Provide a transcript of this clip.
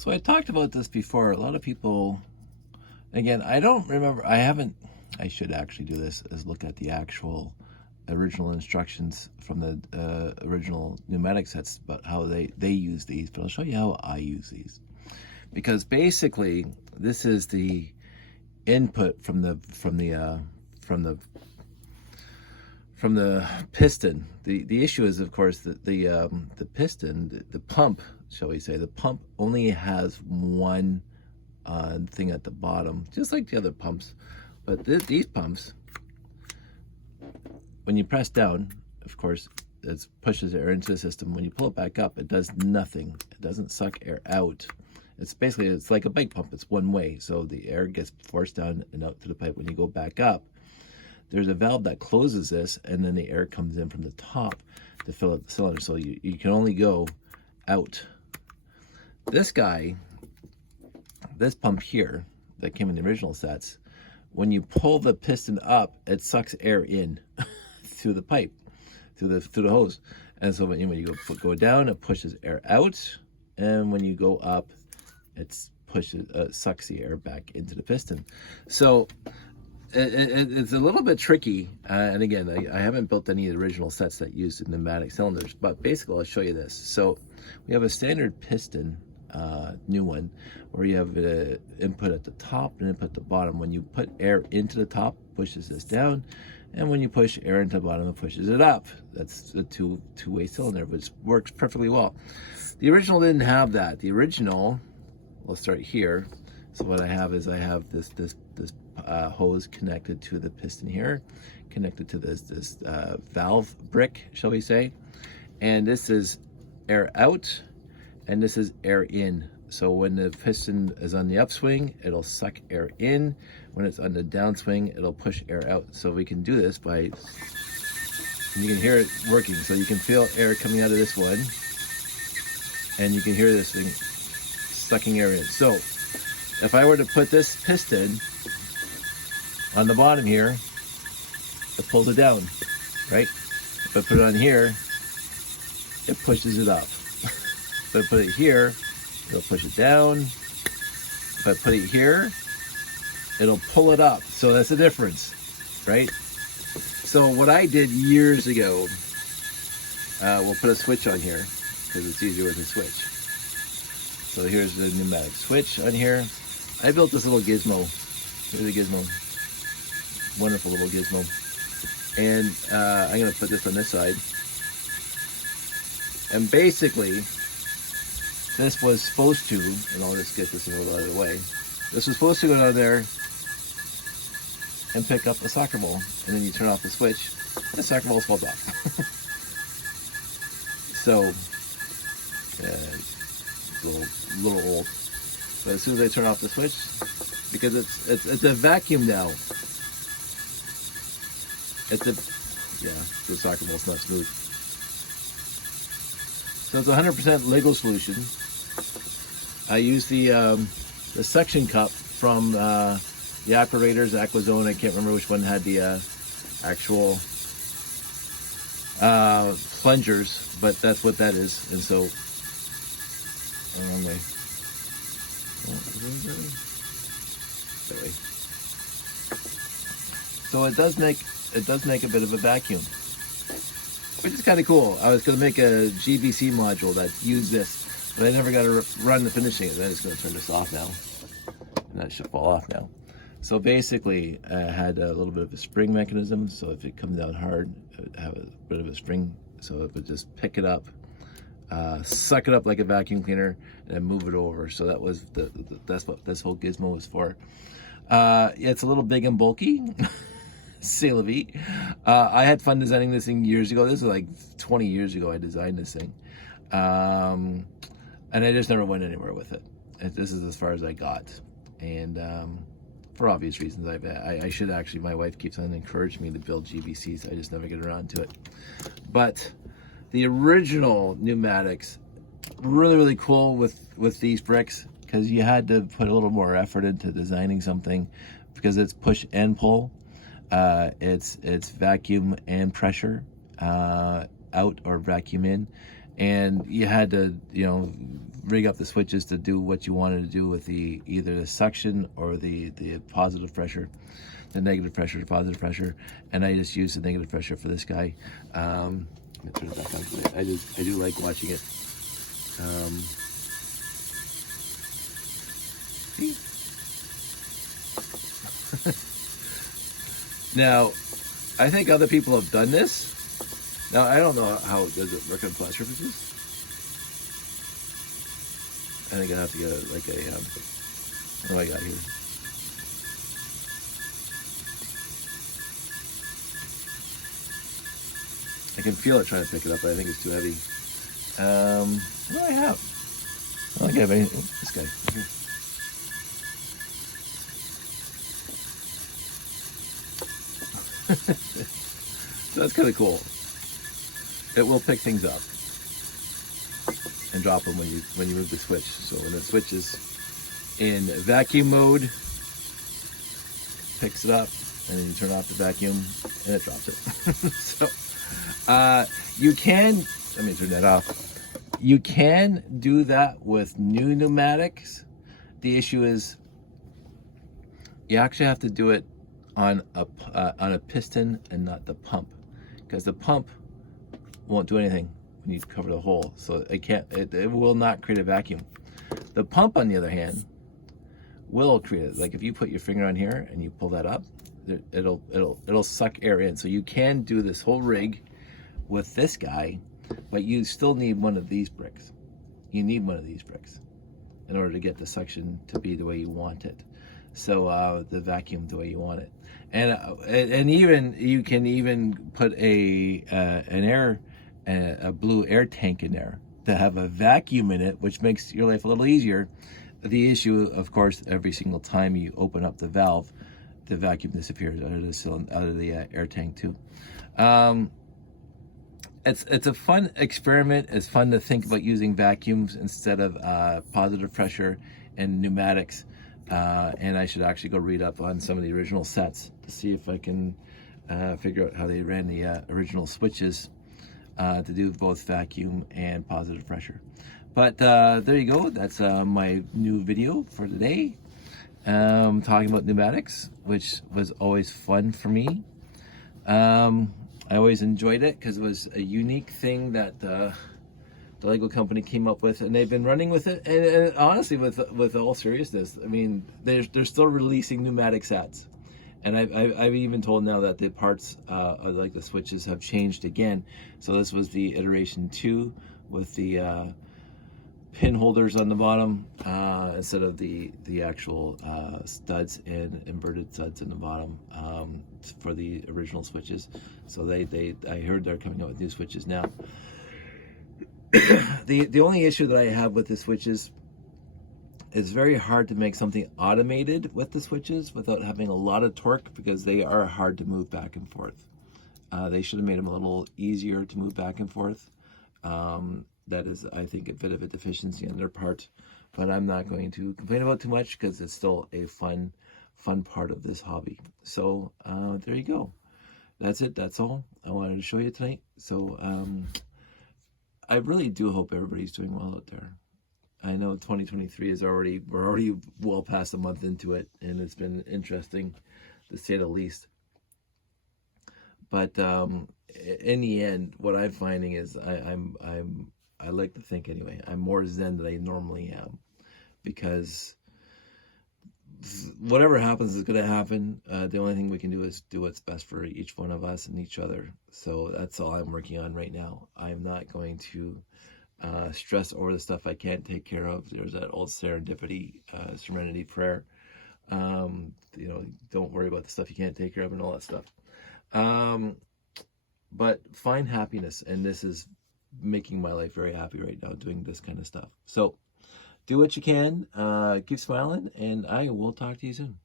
So I talked about this before. A lot of people, again, I don't remember, I should actually do this, is look at the actual original instructions from the original pneumatic sets about how they use these, but I'll show you how I use these. Because basically, this is the input from the piston. The issue is, of course, that the piston, the pump, shall we say, the pump only has one thing at the bottom, just like the other pumps. But these pumps, when you press down, of course, it pushes air into the system. When you pull it back up, it does nothing. It doesn't suck air out. It's like a bike pump. It's one way, so the air gets forced down and out to the pipe. When you go back up, there's a valve that closes this, and then the air comes in from the top to fill up the cylinder. So you can only go out. This pump here that came in the original sets, when you pull the piston up, it sucks air in through the pipe, through the hose. And so when you go down, it pushes air out, and when you go up, it sucks the air back into the piston. So it's a little bit tricky, and again, I haven't built any of the original sets that used the pneumatic cylinders, but basically I'll show you this. So we have a standard piston, new one, where you have an input at the top and input at the bottom. When you put air into the top, it pushes this down, and when you push air into the bottom, it pushes it up. That's a two-way cylinder, which works perfectly well. The original didn't have that. The original, we'll start here. So what I have is this hose connected to the piston here, connected to this valve brick, shall we say, and this is air out, and this is air in. So when the piston is on the upswing, it'll suck air in. When it's on the downswing, it'll push air out. So we can do this by, and you can hear it working. So you can feel air coming out of this one, and you can hear this thing sucking air in. So if I were to put this piston on the bottom here, it pulls it down, right? If I put it on here, it pushes it up. If I put it here, it'll push it down. If I put it here, it'll pull it up. So that's the difference, right? So what I did years ago, we'll put a switch on here because it's easier with a switch. So here's the pneumatic switch on here. I built this little gizmo. Here's a gizmo. Wonderful little gizmo. And I'm going to put this on this side. And basically, this was supposed to, and I'll just get this a little out of the way. This was supposed to go down there and pick up a soccer ball. And then you turn off the switch, and the soccer ball falls off. So, a little old. But as soon as I turn off the switch, because it's a vacuum now. The soccer ball's not smooth. So it's 100% legal solution. I use the suction cup from the operators, Aquazone. I can't remember which one had the actual plungers, but that's what that is. And so, so it does make a bit of a vacuum, which is kind of cool. I was going to make a GBC module that used this, but I never got to run to finishing it. I'm just going to turn this off now, and that should fall off now. So basically, I had a little bit of a spring mechanism, so if it comes down hard, it would have a bit of a spring, so it would just pick it up, suck it up like a vacuum cleaner, and then move it over. So that was that's what this whole gizmo was for. It's a little big and bulky. C'est la vie. I had fun designing this thing years ago. This was like 20 years ago I designed this thing. And I just never went anywhere with it. This is as far as I got. And for obvious reasons, I should actually, my wife keeps on encouraging me to build GBCs. I just never get around to it. But the original pneumatics, really cool with these bricks, because you had to put a little more effort into designing something, because it's push and pull. It's vacuum and pressure out, or vacuum in, and you had to, you know, rig up the switches to do what you wanted to do with the either the suction or the positive pressure, the negative pressure, the positive pressure, and I just used the negative pressure for this guy. Let me turn it back on. I do like watching it. Now, I think other people have done this. Now, I don't know how does it work on flat surfaces. I think I have to get what do I got here? I can feel it trying to pick it up, but I think it's too heavy. What do I have? I don't think I have anything. This guy. Here. So that's kind of cool. It will pick things up and drop them when you move the switch. So when the switch is in vacuum mode, picks it up, and then you turn off the vacuum and it drops it. So you can, let me turn that off. You can do that with new pneumatics. The issue is you actually have to do it on a piston and not the pump, because the pump won't do anything when you cover the hole, so it will not create a vacuum. The pump, on the other hand, will create it. Like if you put your finger on here and you pull that up, it'll suck air in. So you can do this whole rig with this guy, but you still need one of these bricks. You need one of these bricks in order to get the suction to be the way you want it. So the vacuum the way you want it, and even you can even put a blue air tank in there to have a vacuum in it, which makes your life a little easier. The issue, of course, every single time you open up the valve, the vacuum disappears out of the cylinder, out of the air tank too. It's a fun experiment. It's fun to think about using vacuums instead of positive pressure and pneumatics. And I should actually go read up on some of the original sets to see if I can figure out how they ran the original switches to do both vacuum and positive pressure. But there you go. That's my new video for today. Talking about pneumatics, which was always fun for me. I always enjoyed it because it was a unique thing that the Lego company came up with, and they've been running with it. And honestly, with all seriousness, I mean, they're still releasing pneumatic sets. And I've even told now that the parts, like the switches, have changed again. So this was the iteration 2 with the pin holders on the bottom instead of the actual studs and inverted studs in the bottom for the original switches. So I heard they're coming out with new switches now. The only issue that I have with the switches, it's very hard to make something automated with the switches without having a lot of torque, because they are hard to move back and forth. They should have made them a little easier to move back and forth. That is, I think, a bit of a deficiency on their part, but I'm not going to complain about too much because it's still a fun part of this hobby. So there you go. That's it. That's all I wanted to show you tonight. So I really do hope everybody's doing well out there. I know 2023 is we're already well past a month into it, and it's been interesting to say the least. But in the end, what I'm finding is I like to think anyway, I'm more zen than I normally am, because whatever happens is going to happen. The only thing we can do is do what's best for each one of us and each other. So that's all I'm working on right now. I'm not going to stress over the stuff I can't take care of. There's that old serendipity, serenity prayer. You know, don't worry about the stuff you can't take care of and all that stuff. But find happiness, and this is making my life very happy right now, doing this kind of stuff. So do what you can, keep smiling, and I will talk to you soon.